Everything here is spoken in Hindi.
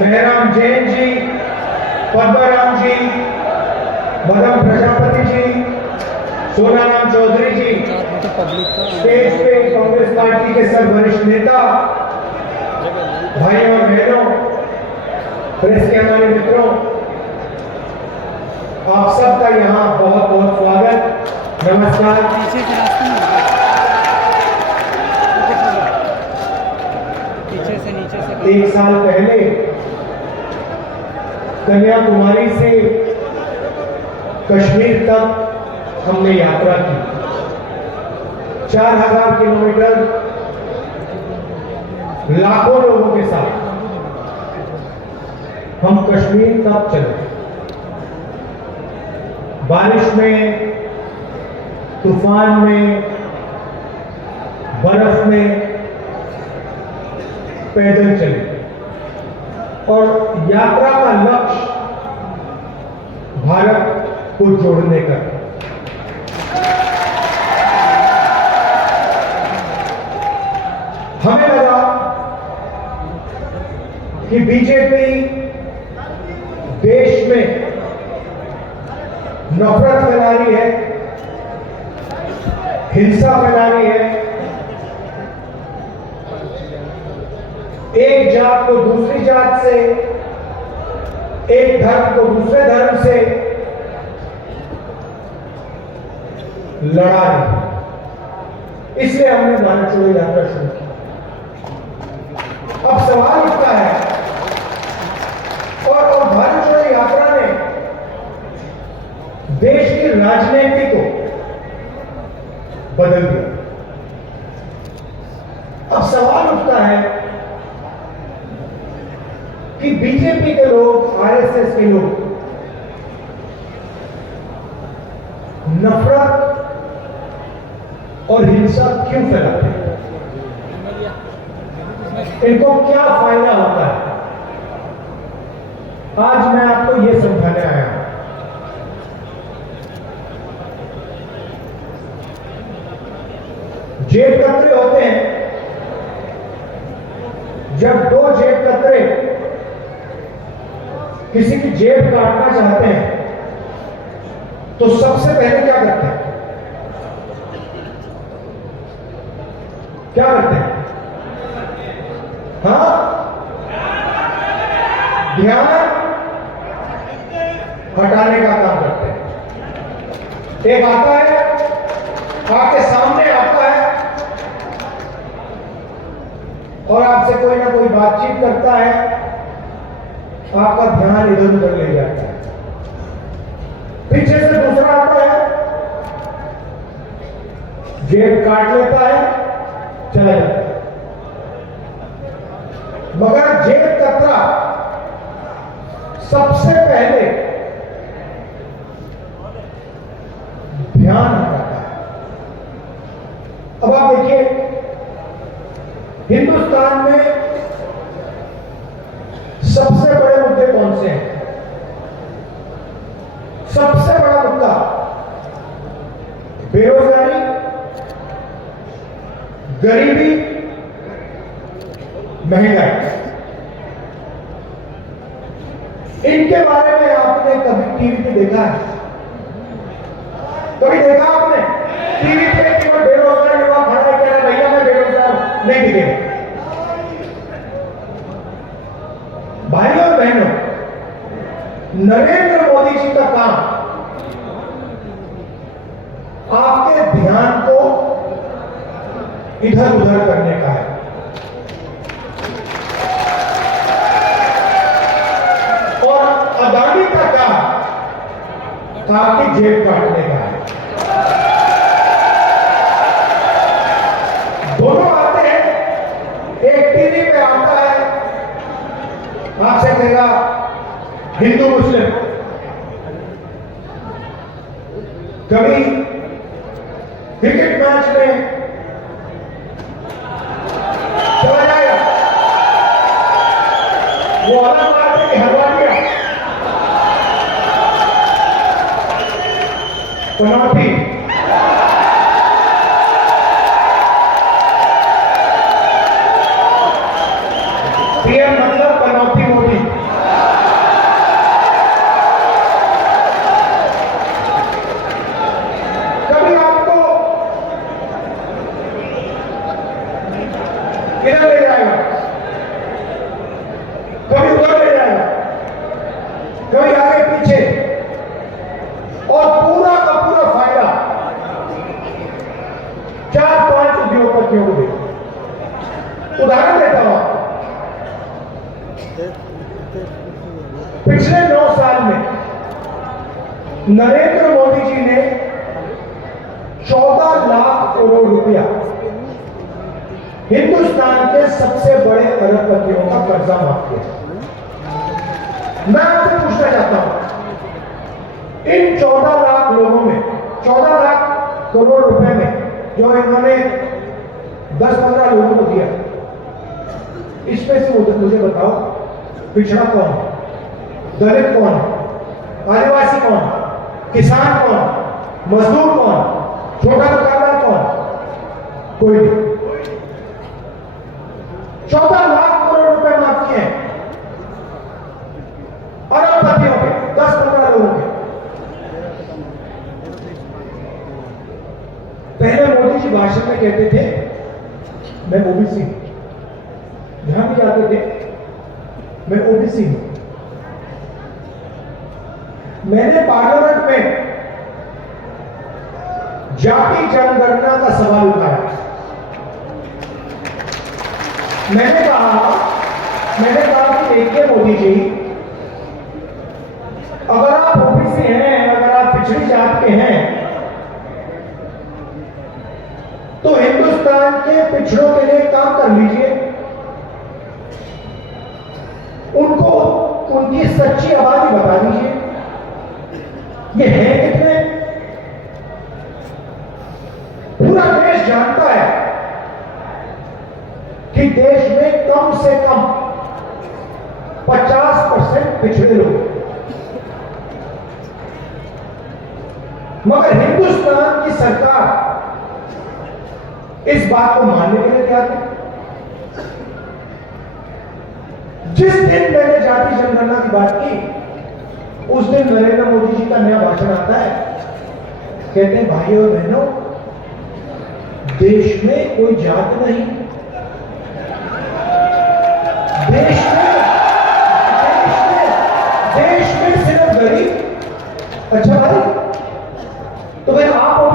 मेहराम जैन जी, पद्मराम जी, मदन प्रजापति जी, सोनाराम चौधरी जी, स्टेज पे कांग्रेस पार्टी के सब वरिष्ठ नेता, भाइयों और बहनों, प्रेस के हमारे मित्रों, आप सबका यहाँ बहुत बहुत स्वागत, नमस्कार। एक साल पहले कन्याकुमारी से कश्मीर तक हमने यात्रा की। 4000 किलोमीटर लाखों लोगों के साथ हम कश्मीर तक चले। बारिश में, तूफान में, बर्फ में पैदल चले और यात्रा का लक्ष्य भारत को जोड़ने का। हमें लगा कि बीजेपी देश में नफरत फैला रही है, हिंसा फैला रही है, एक जात को दूसरी जात से, एक धर्म को दूसरे धर्म से लड़ा रही। इसलिए हमने भारत छोड़ो यात्रा शुरू की। अब सवाल उठता है और भारत छोड़ो यात्रा ने देश की राजनीति को बदल दिया। अब सवाल उठता है कि बीजेपी के लोग, आरएसएस के लोग नफरत और हिंसा क्यों फैलाते हैं? इनको क्या फायदा होता है? आज मैं आपको यह समझाने आया हूं। जेब कतरे होते हैं। जब दो जेब कतरे किसी की जेब काटना चाहते हैं तो सबसे पहले क्या करते हैं? क्या करते हैं? हाँ, ध्यान हटाने का काम करते हैं। एक आता है, आपके सामने आता है और आपसे कोई ना कोई बातचीत करता है, आपका ध्यान इधर उधर ले जाता है। पीछे से दूसरा आता है, जेब काट लेता है, चला जाता है। मगर जेब कतरा सबसे पहले ध्यान हटाता है। अब आप देखिए, हिंदुस्तान में सबसे बड़े मुद्दे कौन से हैं? सबसे बड़ा मुद्दा बेरोजगारी, गरीबी, महंगाई। इनके बारे में आपने कभी टीवी पे देखा है? कभी देखा आपने टीवी पे कि वो बेरोजगार युवा खड़ा है, कह रहा भैया मैं बेरोजगार नहीं दिखे? भाइयों और बहनों, नरेंद्र मोदी जी का काम आपके ध्यान को इधर उधर करने का है। और अदानी का काम आपकी जेब काटने का है। दोनों आते हैं, एक टीवी पे आता है, आपसे कहेगा हिंदू मुस्लिम। कभी क्रिकेट मैच में चला जाएगा, वो अलग बात है कि हरवा दिया। पनौती, पीएम मतलब पनौती मोदी। नरेंद्र मोदी जी ने 14 लाख करोड़ रुपया हिंदुस्तान के सबसे बड़े अरबपतियों का कर्जा माफ किया। मैं आपसे पूछना चाहता हूं, इन 14 लाख लोगों में, 14 लाख करोड़ रुपए में जो इन्होंने 10-15 लोगों को दिया, इसमें से मुझे बताओ पिछड़ा कौन है, दलित कौन है, आदिवासी कौन है, किसान कौन, मजदूर कौन, छोटा दुकानदार कौन? कोई नहीं। 14 लाख करोड़ रुपए माफ किए हैं अरबपतियों के, 10-15 लोगों के। पहले मोदी जी भाषण में कहते थे मैं ओबीसी हूं, जहां भी जाते थे मैं ओबीसी हूं। मैंने पार्लियामेंट में जाति जनगणना का सवाल उठाया। मैंने कहा कि देखिए मोदी जी, अगर आप ओबीसी हैं, अगर आप पिछड़ी जात के हैं, तो हिंदुस्तान के पिछड़ों के लिए काम कर लीजिए, उनको उनकी सच्ची आबादी बता दीजिए, ये है कितने। पूरा देश जानता है कि देश में कम से कम 50% पिछड़े लोग, मगर हिंदुस्तान की सरकार इस बात को मानने के लिए तैयार है। जिस दिन मैंने जाति जनगणना की बात की, उस दिन नरेंद्र मोदी जी का नया भाषण आता है, कहते हैं भाइयों और बहनों, देश में कोई जात नहीं, देश में सिर्फ गरीब। अच्छा